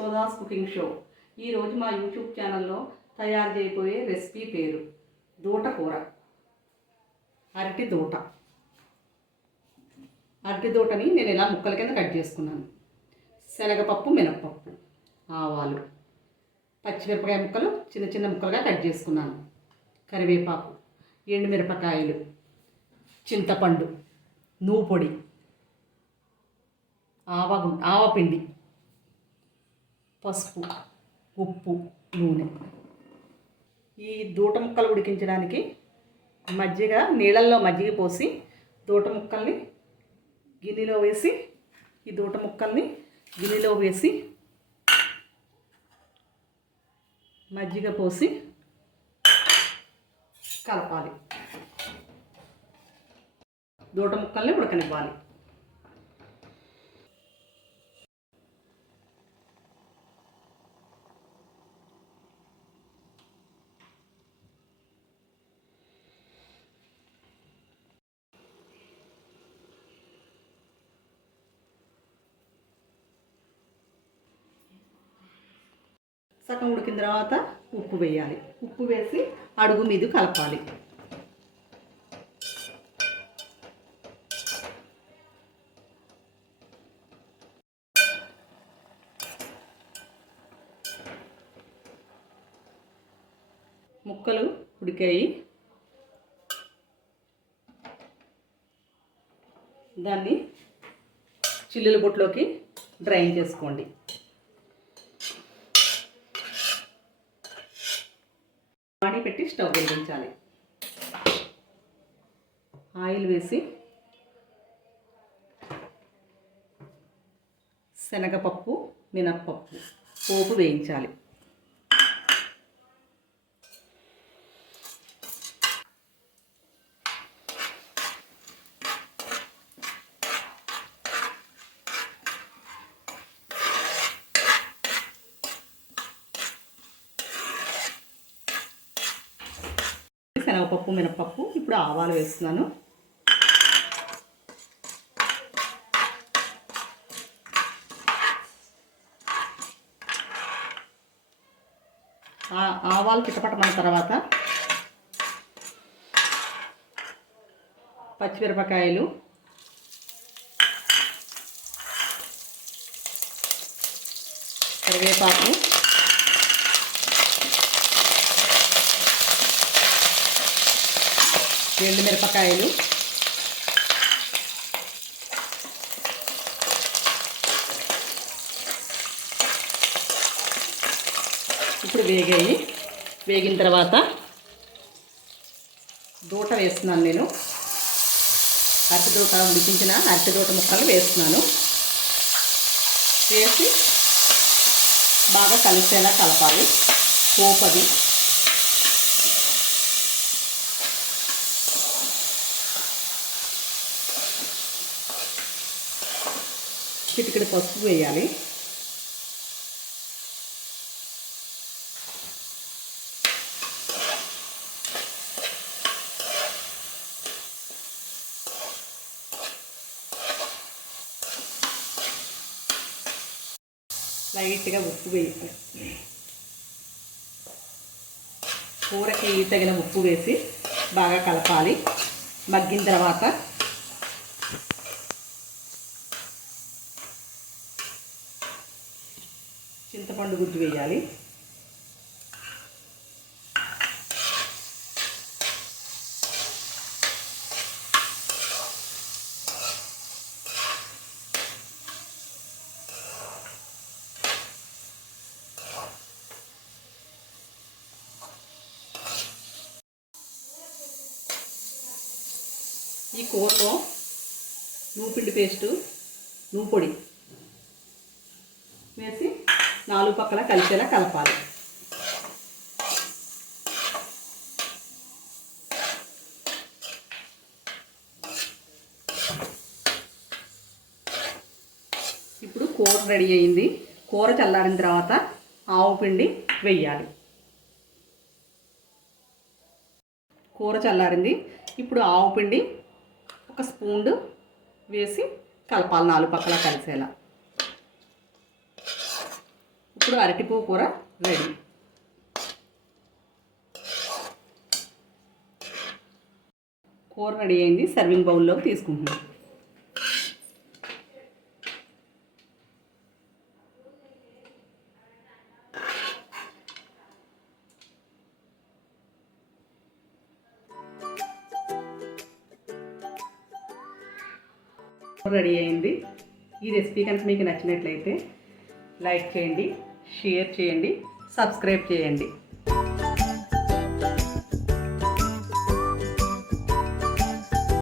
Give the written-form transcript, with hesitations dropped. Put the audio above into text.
Yashoda's cooking show. ఈరోజు మా YouTube ఛానల్లో తయారు చేయబోయే రెసిపీ పేరు దూట కూర. అరటి దూట. అరటి దూటని నేను ఇలా ముక్కల కింద కట్ చేసుకున్నాను. శనగపప్పు, మినప్పప్పు, ఆవాలు, పచ్చిమిరపకాయ ముక్కలు చిన్న చిన్న ముక్కలుగా కట్ చేసుకున్నాను. కరివేపాకు, ఎండుమిరపకాయలు, చింతపండు, నువ్వు పొడి, ఆవపిండి, పసుపు, ఉప్పు, నూనె. ఈ దూట ముక్కలు ఉడికించడానికి మజ్జిగ, నీళ్ళల్లో మజ్జిగ పోసి దూట ముక్కల్ని గిన్నెలో వేసి మజ్జిగ పోసి కలపాలి. దూట ముక్కల్ని ఉడకనివ్వాలి. సగం ఉడికిన తర్వాత ఉప్పు వేయాలి. ఉప్పు వేసి అడుగు మీద కలపాలి. ముక్కలు ఉడికాయి. దాన్ని చిల్లుల బొట్టులోకి డ్రైన్ చేసుకోండి. పానీ పెట్టి స్టవ్ వెలిగించాలి. ఆయిల్ వేసి శనగపప్పు, మినప్పప్పు పోపు వేయించాలి. శనగపప్పు, మినపప్పు. ఇప్పుడు ఆవాలు వేస్తున్నాను. ఆవాలు చిటపటమన్న తర్వాత పచ్చిమిరపకాయలు, కరివేపాకు, ఎండుమిరపకాయలు, ఇప్పుడు వేగాయి. వేగిన తర్వాత దూట వేస్తున్నాను. నేను అరటి దూట ఉడికించిన అరటి దూట ముక్కలు వేస్తున్నాను. వేసి బాగా కలిసేలా కలపాలి. పోపది చిటికెడు పసుపు వేయాలి. లైట్గా ఉప్పు వేయాలి. కూరకి తగిన ఉప్పు వేసి బాగా కలపాలి. మగ్గిన తర్వాత చింతపండు గుజ్జు వేయాలి. ఈ కూరలో నువ్వుపిండి పేస్టు, నువ్వు పొడి వేసి నాలుగు పక్కల కలిసేలా కలపాలి. ఇప్పుడు కూర రెడీ అయింది. కూర చల్లారిన తర్వాత ఆవు పిండి వేయాలి. కూర చల్లారింది. ఇప్పుడు ఆవు పిండి ఒక స్పూన్ వేసి కలపాలి నాలుగు పక్కల కలిసేలా. ఇప్పుడు అరటిపువ్వు కూర రెడీ. కూర రెడీ అయింది. సర్వింగ్ బౌల్లోకి తీసుకుంటున్నాను. రెడీ అయింది. ఈ రెసిపీ కనుక మీకు నచ్చినట్లయితే లైక్ చేయండి, షేర్ చేయండి, సబ్స్క్రైబ్ చేయండి.